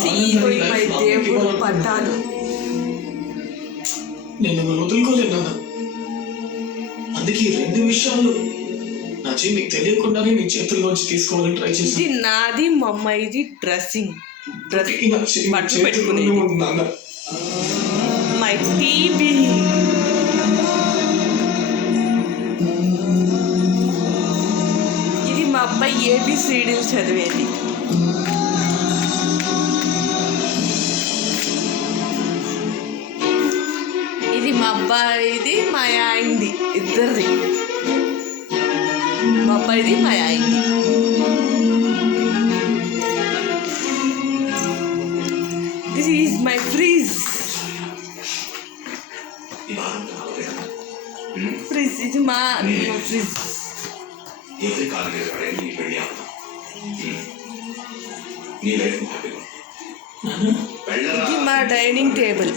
సీపోయి my దేవుడు పట్టాలు. నేను వదులుకోలేదు నాన్న. అందుకే ఈ 2 విషయాలు నా చేయి మీకు తెలియకుండానే మీ చేతుల్లోంచి తీసుకోవాలని ట్రై చేసి. ఇది నాది మా అమ్మాయిది డ్రెస్సింగ్ బట్టలు చేతుల్లో పెట్టుకునేది. ఉంది నాన్న. మై టీవీ ఇది మా అబ్బాయి ఏబిసిడీలు చదివేది. ఇది మా అబ్బాయిది మా ఆయనది ఇద్దరిది. మా అబ్బాయిది మా ఆయనది. This is my freeze. Fridge ఇది మా ఫ్రిజ్. ఇది మా డైనింగ్ టేబుల్.